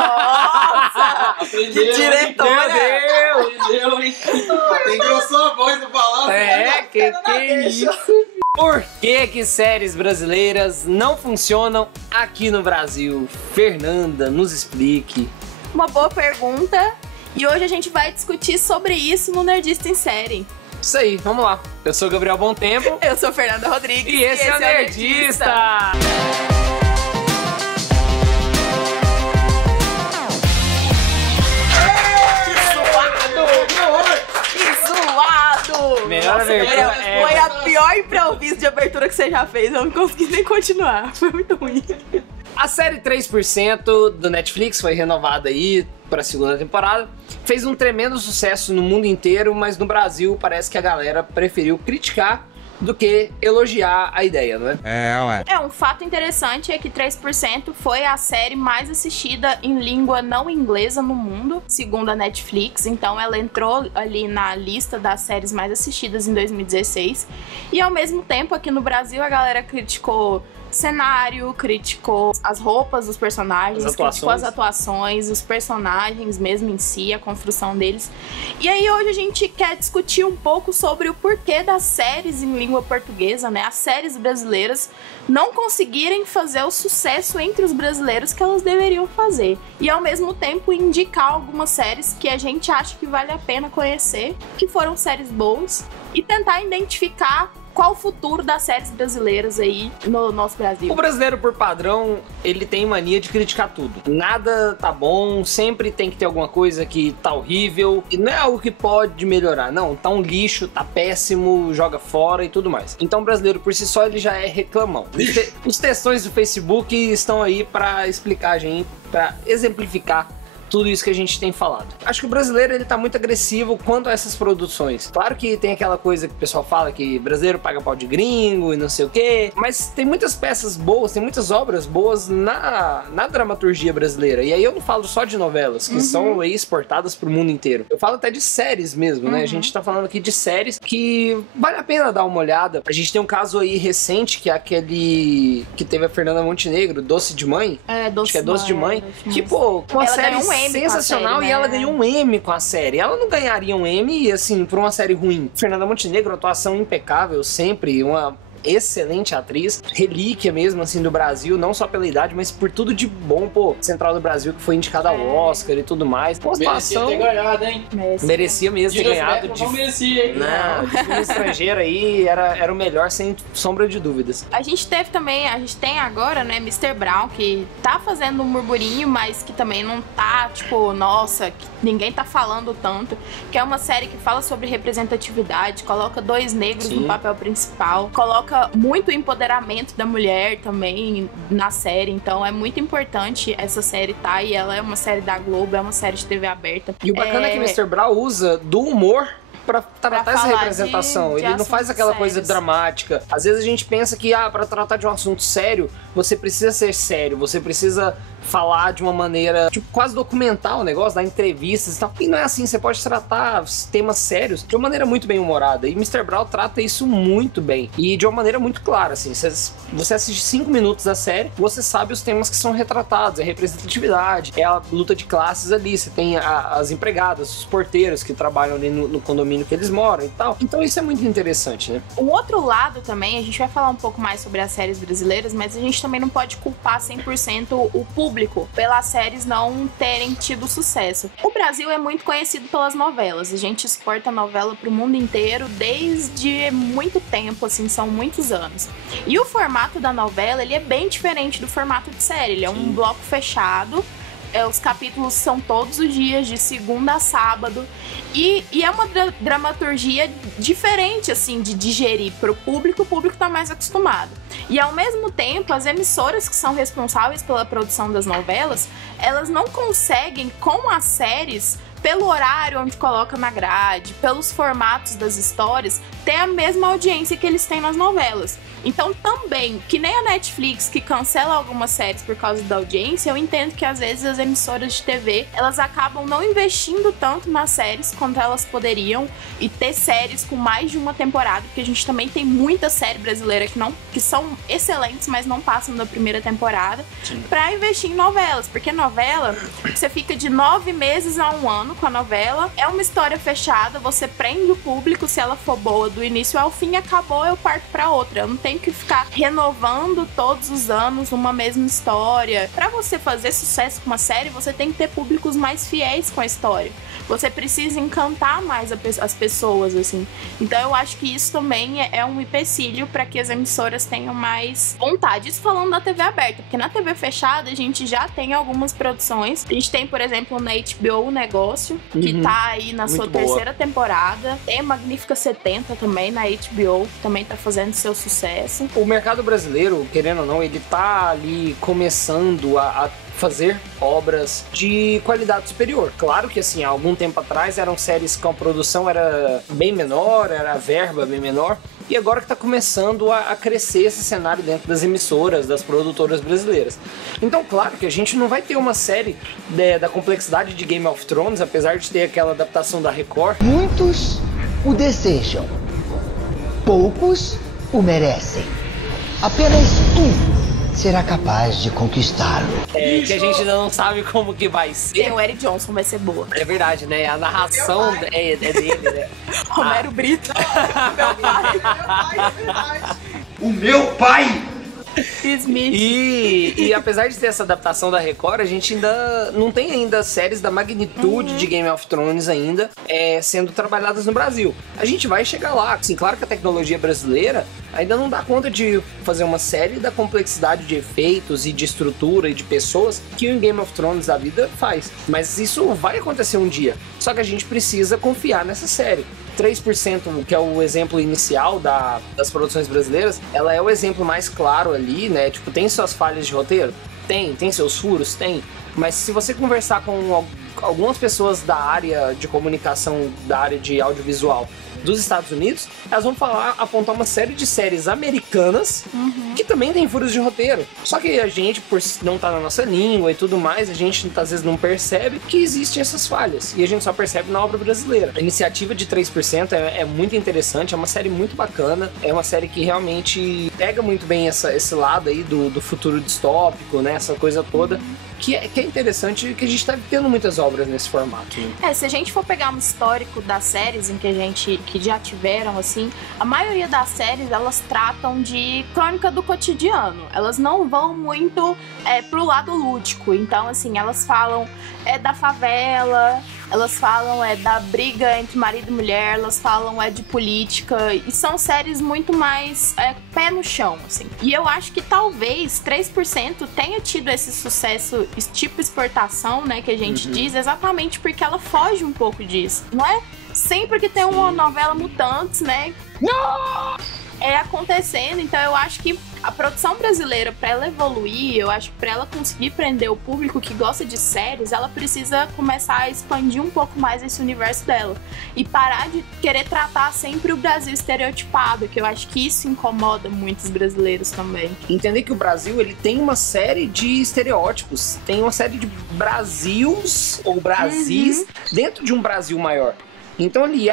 Nossa! Aprendeu, Que diretora! Aprendeu, hein? Até engrossou a voz pra falar. Que é isso? Por que séries brasileiras não funcionam aqui no Brasil? Fernanda, nos explique. Uma boa pergunta. E hoje a gente vai discutir sobre isso no Nerdista em Série. Isso aí, vamos lá. Eu sou o Gabriel Bom Tempo. Eu sou Fernanda Rodrigues. E esse é o Nerdista. Que zoado! Melhor abertura Foi a pior improviso de abertura que você já fez. Eu não consegui nem continuar. Foi muito ruim. A série 3% do Netflix foi renovada aí para a segunda temporada. Fez um tremendo sucesso no mundo inteiro, mas no Brasil parece que a galera preferiu criticar do que elogiar a ideia, não é? Um fato interessante é que 3% foi a série mais assistida em língua não inglesa no mundo, segundo a Netflix. Então ela entrou ali na lista das séries mais assistidas em 2016. E ao mesmo tempo, aqui no Brasil, a galera criticou cenário, criticou as roupas dos personagens, criticou as atuações, os personagens mesmo em si, a construção deles. E aí hoje a gente quer discutir um pouco sobre o porquê das séries em língua portuguesa, né? As séries brasileiras não conseguirem fazer o sucesso entre os brasileiros que elas deveriam fazer. E ao mesmo tempo indicar algumas séries que a gente acha que vale a pena conhecer, que foram séries boas, e tentar identificar qual o futuro das séries brasileiras aí no nosso Brasil. O brasileiro, por padrão, ele tem mania de criticar tudo. Nada tá bom, sempre tem que ter alguma coisa que tá horrível. E não é algo que pode melhorar, não. Tá um lixo, tá péssimo, joga fora e tudo mais. Então o brasileiro, por si só, ele já é reclamão. Os textões do Facebook estão aí pra explicar a gente, pra exemplificar tudo isso que a gente tem falado. Acho que o brasileiro, ele tá muito agressivo quanto a essas produções. Claro que tem aquela coisa que o pessoal fala que brasileiro paga pau de gringo e não sei o quê, mas tem muitas peças boas, tem muitas obras boas na dramaturgia brasileira. E aí eu não falo só de novelas, que são aí exportadas pro mundo inteiro. Eu falo até de séries mesmo, né? A gente tá falando aqui de séries que vale a pena dar uma olhada. A gente tem um caso aí recente, que é aquele que teve a Fernanda Montenegro, Doce de Mãe. Acho que é Doce de Mãe. Que, pô, uma série sensacional, série, né? E ela ganhou um Emmy com a série. Ela não ganharia um Emmy, assim, por uma série ruim. Fernanda Montenegro, atuação impecável, sempre uma excelente atriz, relíquia mesmo, assim, do Brasil, não só pela idade, mas por tudo de bom, pô. Central do Brasil, que foi indicada ao Oscar e tudo mais. Pô, merecia ter ganhado, hein? Merecia mesmo ter ganhado. Não merecia, hein? Não, de filme estrangeiro aí era o melhor, sem sombra de dúvidas. A gente tem agora, né, Mr. Brown, que tá fazendo um burburinho, mas que também não tá, tipo, nossa, que ninguém tá falando tanto, que é uma série que fala sobre representatividade, coloca 2 negros no papel principal, coloca muito empoderamento da mulher também na série, então é muito importante essa série, tá? E ela é uma série da Globo, é uma série de TV aberta. E o bacana é que Mr. Brown usa do humor pra tratar essa representação. Ele não faz aquela coisa dramática. Às vezes a gente pensa que, pra tratar de um assunto sério, você precisa ser sério, você precisa falar de uma maneira, tipo, quase documental o negócio, dar entrevistas e tal. E não é assim, você pode tratar temas sérios de uma maneira muito bem humorada. E Mr. Brown trata isso muito bem. E de uma maneira muito clara, assim. Você assiste 5 minutos da série, você sabe os temas que são retratados. É representatividade, é a luta de classes ali. Você tem as empregadas, os porteiros que trabalham ali no condomínio que eles moram e tal. Então isso é muito interessante, né? Um outro lado também, a gente vai falar um pouco mais sobre as séries brasileiras, mas a gente também não pode culpar 100% o público pelas séries não terem tido sucesso. O Brasil é muito conhecido pelas novelas. A gente exporta novela pro mundo inteiro desde muito tempo, assim, são muitos anos. E o formato da novela, ele é bem diferente do formato de série. Ele é um bloco fechado. Os capítulos são todos os dias, de segunda a sábado. E é uma dramaturgia diferente, assim, de digerir pro público. O público tá mais acostumado. E ao mesmo tempo, as emissoras que são responsáveis pela produção das novelas, elas não conseguem, com as séries, pelo horário onde coloca na grade, pelos formatos das histórias, ter a mesma audiência que eles têm nas novelas. Então também, que nem a Netflix, que cancela algumas séries por causa da audiência, eu entendo que às vezes as emissoras de TV, elas acabam não investindo tanto nas séries quanto elas poderiam, e ter séries com mais de uma temporada, porque a gente também tem muita série brasileira que são excelentes, mas não passam da primeira temporada, pra investir em novelas, porque novela, você fica de 9 meses a 1 ano com a novela, é uma história fechada, você prende o público, se ela for boa do início ao fim, acabou, eu parto pra outra. Eu não tenho que ficar renovando todos os anos uma mesma história. Pra você fazer sucesso com uma série, você tem que ter públicos mais fiéis com a história. Você precisa encantar mais as pessoas, assim. Então eu acho que isso também é um empecilho para que as emissoras tenham mais vontade. Isso falando da TV aberta, porque na TV fechada a gente já tem algumas produções. A gente tem, por exemplo, na HBO o Negócio, que tá aí na sua terceira temporada. Tem a Magnífica 70 também na HBO, que também tá fazendo seu sucesso. O mercado brasileiro, querendo ou não, ele tá ali começando a fazer obras de qualidade superior. Claro que, assim, há algum tempo atrás eram séries com a produção era bem menor, era a verba bem menor, e agora que está começando a crescer esse cenário dentro das emissoras, das produtoras brasileiras. Então, claro que a gente não vai ter uma série da complexidade de Game of Thrones, apesar de ter aquela adaptação da Record. Muitos o desejam, poucos o merecem. Apenas tu será capaz de conquistá-lo. É, que a gente ainda não sabe como que vai ser. Tem o Eric Johnson, vai ser boa. É verdade, né? A narração é dele, né? Romero Brito. O meu pai! Smith. E apesar de ter essa adaptação da Record, a gente ainda não tem ainda séries da magnitude de Game of Thrones ainda sendo trabalhadas no Brasil. A gente vai chegar lá. Assim, claro que a tecnologia brasileira ainda não dá conta de fazer uma série da complexidade de efeitos e de estrutura e de pessoas que o Game of Thrones da vida faz. Mas isso vai acontecer um dia. Só que a gente precisa confiar nessa série. 3%, que é o exemplo inicial das produções brasileiras, ela é o exemplo mais claro ali, né? Tipo, tem suas falhas de roteiro? Tem seus furos? Tem. Mas se você conversar com algumas pessoas da área de comunicação, da área de audiovisual dos Estados Unidos, elas vão apontar uma série de séries americanas que também tem furos de roteiro. Só que a gente, por não estar na nossa língua e tudo mais, a gente às vezes não percebe que existem essas falhas. E a gente só percebe na obra brasileira. A iniciativa de 3% é muito interessante, é uma série muito bacana, é uma série que realmente pega muito bem esse lado aí do futuro distópico, né? Essa coisa toda. Que é interessante, que a gente tá tendo muitas obras nesse formato. Né? Se a gente for pegar um histórico das séries em que já tiveram, assim, a maioria das séries, elas tratam de crônica do cotidiano. Elas não vão muito pro lado lúdico. Então, assim, elas falam da favela, elas falam da briga entre marido e mulher, elas falam de política, e são séries muito mais pé no chão, assim. E eu acho que talvez 3% tenha tido esse sucesso tipo exportação, né, que a gente diz, exatamente porque ela foge um pouco disso. Não é sempre que tem uma novela Mutantes, né? Não! Acontecendo, então eu acho que a produção brasileira, pra ela evoluir, eu acho que pra ela conseguir prender o público que gosta de séries, ela precisa começar a expandir um pouco mais esse universo dela. E parar de querer tratar sempre o Brasil estereotipado, que eu acho que isso incomoda muitos brasileiros também. Entender que o Brasil, ele tem uma série de estereótipos, tem uma série de Brasils ou Brasis dentro de um Brasil maior. Então ali,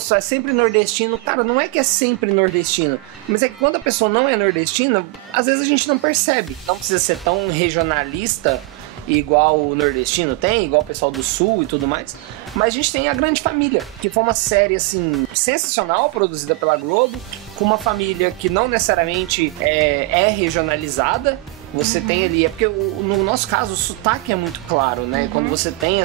só é sempre nordestino. Cara, não é que é sempre nordestino, mas é que quando a pessoa não é nordestina, às vezes a gente não percebe. Não precisa ser tão regionalista igual o nordestino tem, igual o pessoal do sul e tudo mais. Mas a gente tem A Grande Família, que foi uma série, assim, sensacional, produzida pela Globo, com uma família que não necessariamente é regionalizada. Você tem ali, porque no nosso caso o sotaque é muito claro, né? Quando você tem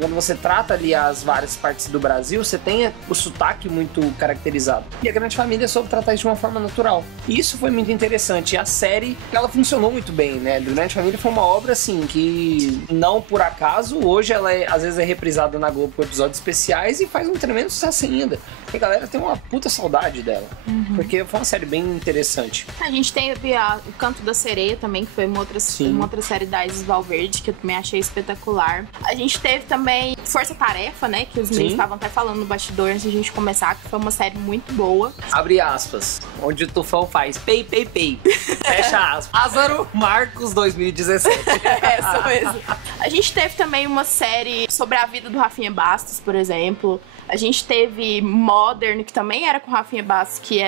quando você trata ali as várias partes do Brasil, você tem o sotaque muito caracterizado. E A Grande Família soube tratar isso de uma forma natural. E isso foi muito interessante. E a série, ela funcionou muito bem, né? A Grande Família foi uma obra, assim, que não por acaso, hoje ela às vezes é reprisada na Globo com episódios especiais e faz um tremendo sucesso ainda. E a galera tem uma puta saudade dela. Porque foi uma série bem interessante. A gente tem o Canto das Sereia também, que foi uma outra série da Isis Valverde, que eu também achei espetacular. A gente teve também Força Tarefa, né? Que os meninos estavam até falando no bastidor antes de a gente começar, que foi uma série muito boa. Abre aspas, onde o Tufão faz pei, pei, pei. Fecha aspas. Lázaro Marcos 2017. Essa mesmo. A gente teve também uma série sobre a vida do Rafinha Bastos, por exemplo. A gente teve Modern, que também era com Rafinha Bastos, que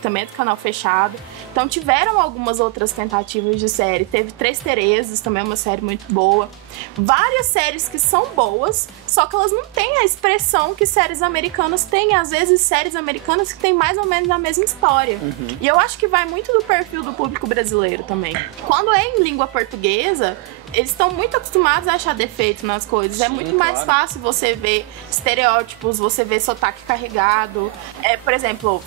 também é do canal fechado. Então tiveram algumas outras tentativas de série. Teve Três Terezas, também é uma série muito boa. Várias séries que são boas, só que elas não têm a expressão que séries americanas têm. Às vezes séries americanas que têm mais ou menos a mesma história. E eu acho que vai muito do perfil do público brasileiro também. Quando é em língua portuguesa, eles estão muito acostumados a achar defeitos nas coisas. É muito mais fácil você ver estereótipos, você ver sotaque carregado. Por exemplo,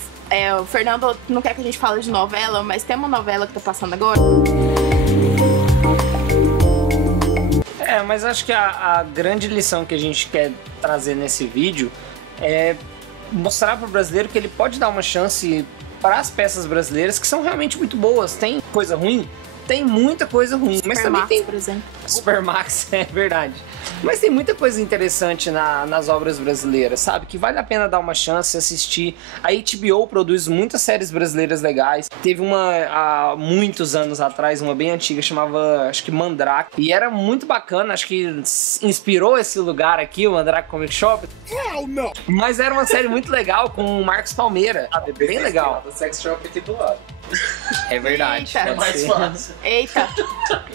o Fernando não quer que a gente fale de novela, mas tem uma novela que tá passando agora. Mas acho que a grande lição que a gente quer trazer nesse vídeo é mostrar pro brasileiro que ele pode dar uma chance para as peças brasileiras que são realmente muito boas. Tem coisa ruim? Tem muita coisa ruim, mas também tem, por exemplo. Supermax, é verdade. Mas tem muita coisa interessante nas obras brasileiras, sabe? Que vale a pena dar uma chance, assistir. A HBO produz muitas séries brasileiras legais. Teve uma há muitos anos atrás, uma bem antiga, chamava, acho que Mandrake. E era muito bacana, acho que inspirou esse lugar aqui, o Mandrake Comic Shop. Não. Mas era uma série muito legal com o Marcos Palmeira. Bem legal. O Sex Shop aqui do lado. É verdade. Eita. É mais fácil. Eita,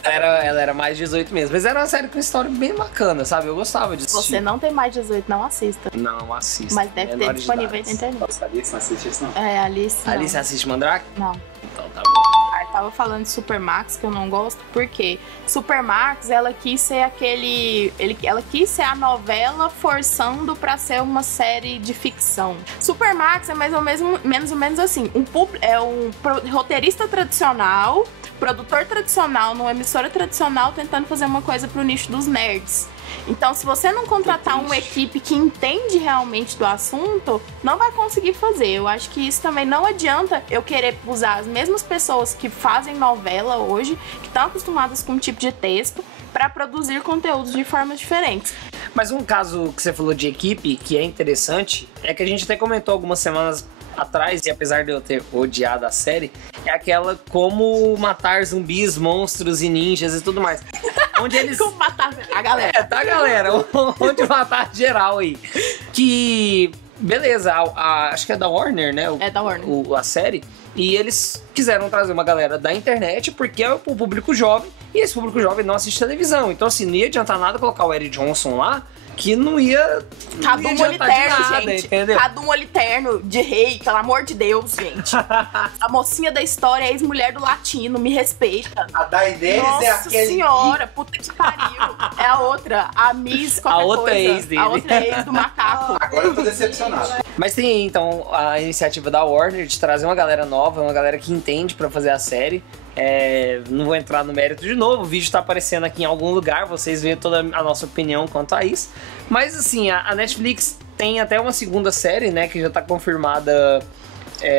Ela era mais 18 mesmo. Mas era uma série com história bem bacana, sabe? Eu gostava de assistir. você não tem mais 18, não assista. Não, assista. Mas deve ter Menores de disponível aí idade. na internet. Nossa, Alice não assiste isso, não. Alice. Não. Alice assiste Mandrake? Não. Então tá bom. Aí tava falando de Supermax, que eu não gosto, porque Supermax, ela quis ser ela quis ser a novela forçando pra ser uma série de ficção. Supermax é mais ou menos assim, um roteirista tradicional, produtor tradicional, numa emissora tradicional, tentando fazer uma coisa pro nicho dos nerds. Então, se você não contratar uma equipe que entende realmente do assunto, não vai conseguir fazer. Eu acho que isso também não adianta eu querer usar as mesmas pessoas que fazem novela hoje, que estão acostumadas com um tipo de texto, para produzir conteúdos de formas diferentes. Mas um caso que você falou de equipe, que é interessante, é que a gente até comentou algumas semanas atrás, e apesar de eu ter odiado a série, é aquela Como Matar Zumbis, Monstros e Ninjas e tudo mais. Onde eles... Como matar a galera. Tá, galera? Onde matar geral aí. Que... Beleza, acho que é da Warner, né? É da Warner. A série. E eles quiseram trazer uma galera da internet, porque é o público jovem, e esse público jovem não assiste televisão. Então, assim, não ia adiantar nada colocar o Eric Johnson lá, que não ia... Cada um olho terno, gente. Entendeu? Cada um olho terno de rei, pelo amor de Deus, gente. A mocinha da história é ex-mulher do latino, me respeita. A Daenerys Nossa é aquele... senhora, puta que pariu. É a outra, a Miss qualquer A outra coisa. ex dele. A outra ex do macaco. Agora eu tô decepcionado. Mas tem, então, a iniciativa da Warner de trazer uma galera nova, uma galera que entende pra fazer a série. Não vou entrar no mérito de novo, o vídeo tá aparecendo aqui em algum lugar, vocês veem toda a nossa opinião quanto a isso. Mas assim, a Netflix tem até uma segunda série, né, que já tá confirmada,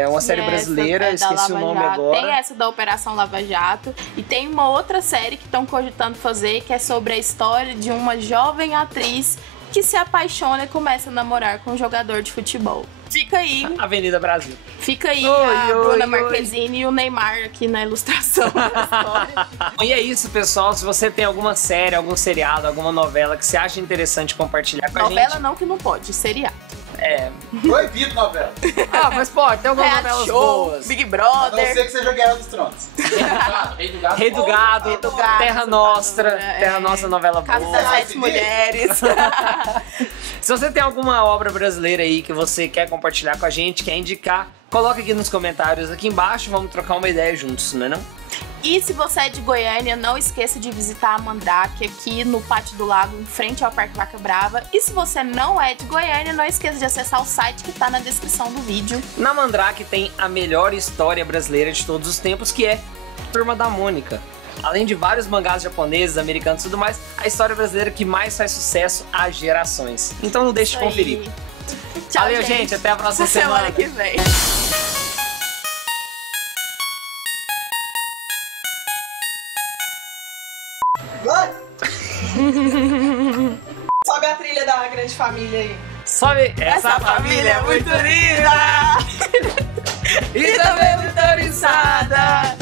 uma série brasileira, esqueci o nome agora. Tem essa da Operação Lava Jato e tem uma outra série que estão cogitando fazer, que é sobre a história de uma jovem atriz que se apaixona e começa a namorar com um jogador de futebol. Fica aí. Avenida Brasil. Fica aí a Bruna Marquezine e o Neymar aqui na ilustração da história. E é isso, pessoal. Se você tem alguma série, algum seriado, alguma novela que você acha interessante compartilhar com a gente... Novela não, que não pode, seriado. Proibido novela. Mas pode, tem algumas Reality novelas show, boas. Big A não Brother. ser que seja Guerra dos Tronos. Rei do Gado, Terra Nostra, Terra Nostra, novela Casa boa. das Sete Mulheres. Se você tem alguma obra brasileira aí que você quer compartilhar com a gente, quer indicar, coloca aqui nos comentários aqui embaixo, vamos trocar uma ideia juntos, não é não? E se você é de Goiânia, não esqueça de visitar a Mandrake aqui no Pátio do Lago, em frente ao Parque Vaca Brava. E se você não é de Goiânia, não esqueça de acessar o site que tá na descrição do vídeo. Na Mandrake tem a melhor história brasileira de todos os tempos, que é Turma da Mônica. Além de vários mangás japoneses, americanos e tudo mais, a história brasileira que mais faz sucesso há gerações. Então não deixe de conferir. Tchau, Valeu, gente. Até a próxima semana. que vem. Grande Família aí. Sobe! Essa família é muito linda! E também muito oriçada!